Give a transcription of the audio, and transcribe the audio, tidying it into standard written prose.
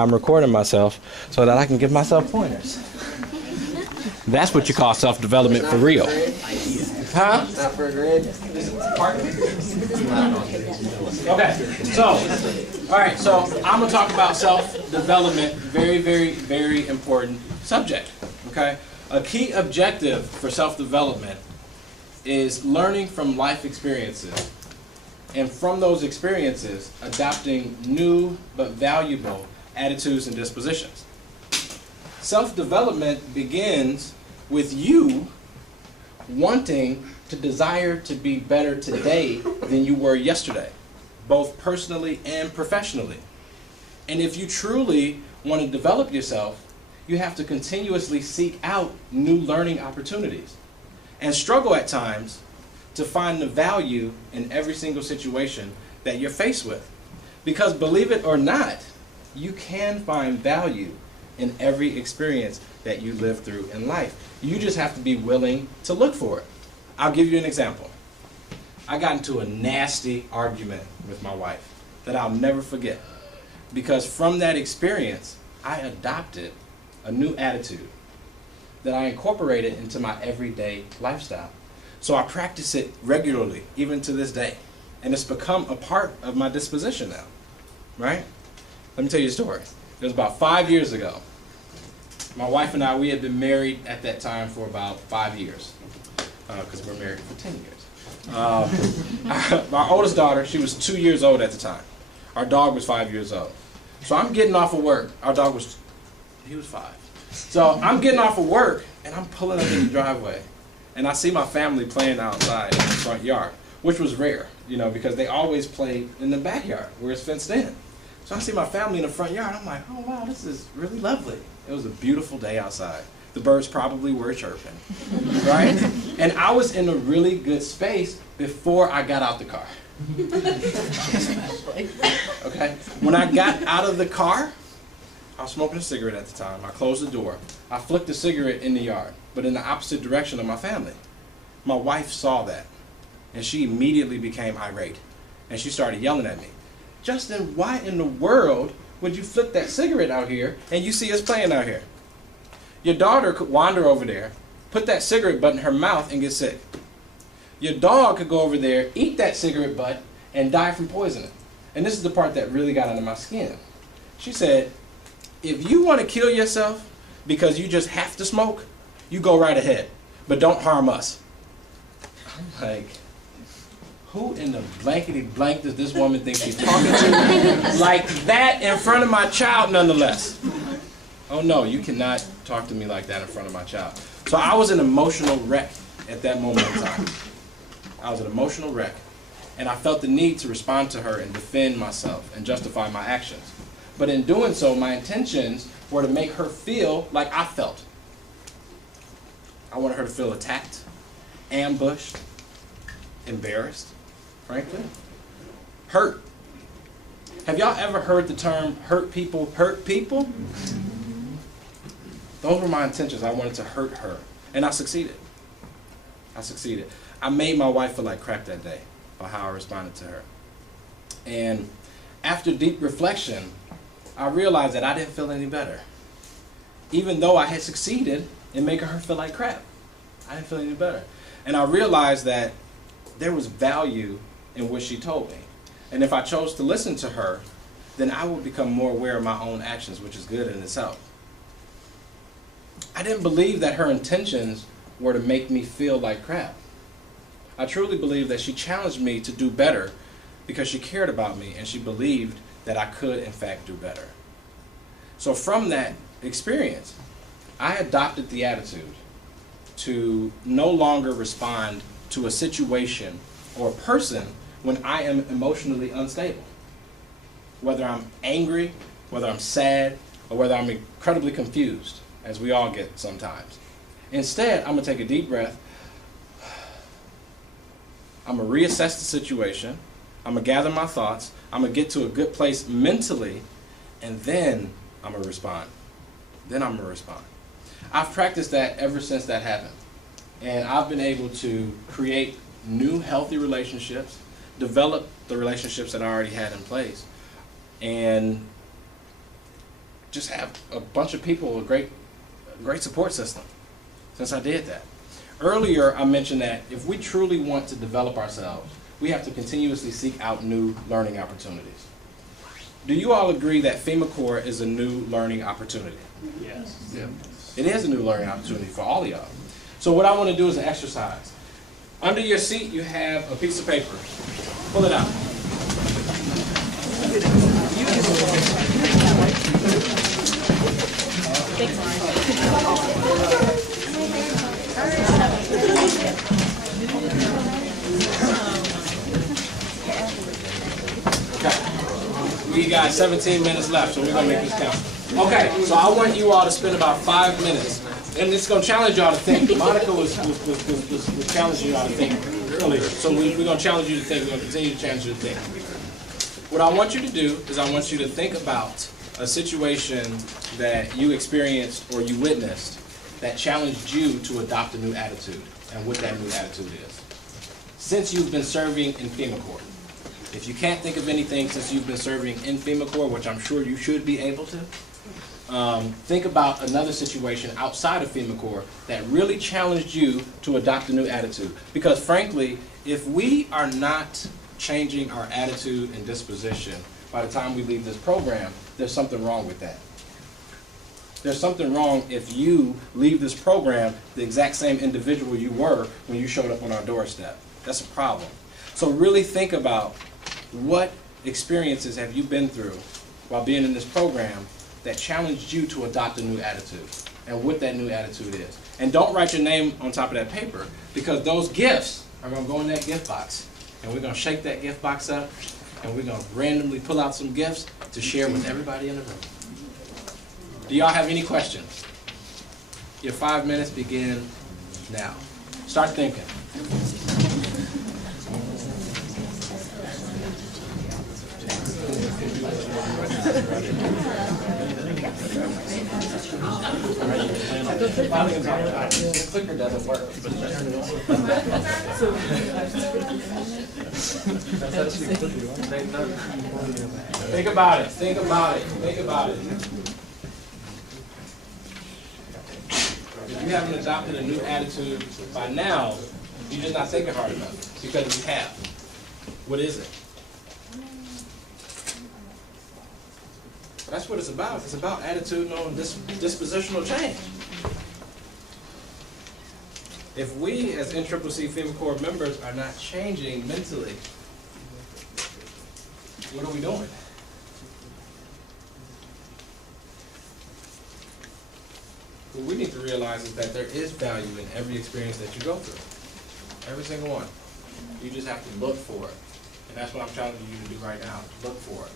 I'm recording myself so that I can give myself pointers. That's what you call self-development for real. Huh? Not for a grid. Okay, so, all right, so I'm gonna talk about self-development, very important subject, okay? A key objective for self-development is learning from life experiences, and from those experiences, adopting new but valuable attitudes and dispositions. Self-development begins with you wanting to desire to be better today than you were yesterday, both personally and professionally. And if you truly want to develop yourself, you have to continuously seek out new learning opportunities and struggle at times to find the value in every single situation that you're faced with. Because believe it or not, you can find value in every experience that you live through in life. You just have to be willing to look for it. I'll give you an example. I got into a nasty argument with my wife that I'll never forget. Because from that experience, I adopted a new attitude that I incorporated into my everyday lifestyle. So I practice it regularly, even to this day. And it's become a part of my disposition now, right? Let me tell you a story. It was about 5 years ago. My wife and I, we had been married at that time for about 5 years, because we're married for 10 years. My oldest daughter, she was 2 years old at the time. Our dog was 5 years old. So I'm getting off of work. Our dog was, he was 5. So I'm getting off of work, and I'm pulling up in the driveway. And I see my family playing outside in the front yard, which was rare, you know, because they always play in the backyard where it's fenced in. So I see my family in the front yard. I'm like, oh, wow, this is really lovely. It was a beautiful day outside. The birds probably were chirping, right? And I was in a really good space before I got out the car. Okay? When I got out of the car, I was smoking a cigarette at the time. I closed the door. I flicked the cigarette in the yard, but in the opposite direction of my family. My wife saw that, and she immediately became irate, and she started yelling at me. Justin, why in the world would you flick that cigarette out here and you see us playing out here? Your daughter could wander over there, put that cigarette butt in her mouth and get sick. Your dog could go over there, eat that cigarette butt, and die from poisoning. And this is the part that really got under my skin. She said, if you want to kill yourself because you just have to smoke, you go right ahead, but don't harm us. I'm like, who in the blankety blank does this woman think she's talking to? Like that in front of my child, nonetheless. Oh no, you cannot talk to me like that in front of my child. So I was an emotional wreck at that moment in time. I was an emotional wreck. And I felt the need to respond to her and defend myself and justify my actions. But in doing so, my intentions were to make her feel like I felt. I wanted her to feel attacked, ambushed, embarrassed, frankly, hurt. Have y'all ever heard the term hurt people hurt people? Those were my intentions. I wanted to hurt her, and I succeeded. I made my wife feel like crap that day by how I responded to her. And after deep reflection, I realized that I didn't feel any better. Even though I had succeeded in making her feel like crap, I didn't feel any better. And I realized that there was value in what she told me. And if I chose to listen to her, then I would become more aware of my own actions, which is good in itself. I didn't believe that her intentions were to make me feel like crap. I truly believe that she challenged me to do better because she cared about me and she believed that I could, in fact, do better. So from that experience, I adopted the attitude to no longer respond to a situation or a person when I am emotionally unstable. Whether I'm angry, whether I'm sad, or whether I'm incredibly confused, as we all get sometimes. Instead, I'm going to take a deep breath. I'm going to reassess the situation. I'm going to gather my thoughts. I'm going to get to a good place mentally, and then I'm going to respond. I've practiced that ever since that happened. And I've been able to create new healthy relationships, develop the relationships that I already had in place, and just have a bunch of people, a great support system since I did that. Earlier, I mentioned that if we truly want to develop ourselves, we have to continuously seek out new learning opportunities. Do you all agree that FEMA Corps is a new learning opportunity? Yes. Yeah. It is a new learning opportunity for all of y'all. So what I want to do is an exercise. Under your seat, you have a piece of paper. Pull it out. Okay. We got 17 minutes left, so we're going to make this count. Okay, so I want you all to spend about 5 minutes. And it's going to challenge y'all to think. Monica was challenging y'all to think earlier. So we're going to challenge you to think. We're going to continue to challenge you to think. What I want you to do is I want you to think about a situation that you experienced or you witnessed that challenged you to adopt a new attitude and what that new attitude is. Since you've been serving in FEMA Corps. If you can't think of anything since you've been serving in FEMA Corps, which I'm sure you should be able to, think about another situation outside of FEMA Corps that really challenged you to adopt a new attitude. Because frankly, if we are not changing our attitude and disposition by the time we leave this program, there's something wrong with that. There's something wrong if you leave this program the exact same individual you were when you showed up on our doorstep. That's a problem. So really think about what experiences have you been through while being in this program that challenged you to adopt a new attitude and what that new attitude is. And don't write your name on top of that paper because those gifts are going to go in that gift box. And we're going to shake that gift box up and we're going to randomly pull out some gifts to share with everybody in the room. Do y'all have any questions? Your 5 minutes begin now. Start thinking. The clicker doesn't work. Think about it. Think about it. Think about it. If you haven't adopted a new attitude by now, you're just not thinking hard enough because you have. What is it? That's what it's about. It's about attitudinal and dispositional change. If we, as NCCC FEMA Corps members, are not changing mentally, what are we doing? What we need to realize is that there is value in every experience that you go through. Every single one. You just have to look for it. And that's what I'm challenging you to do right now. Look for it.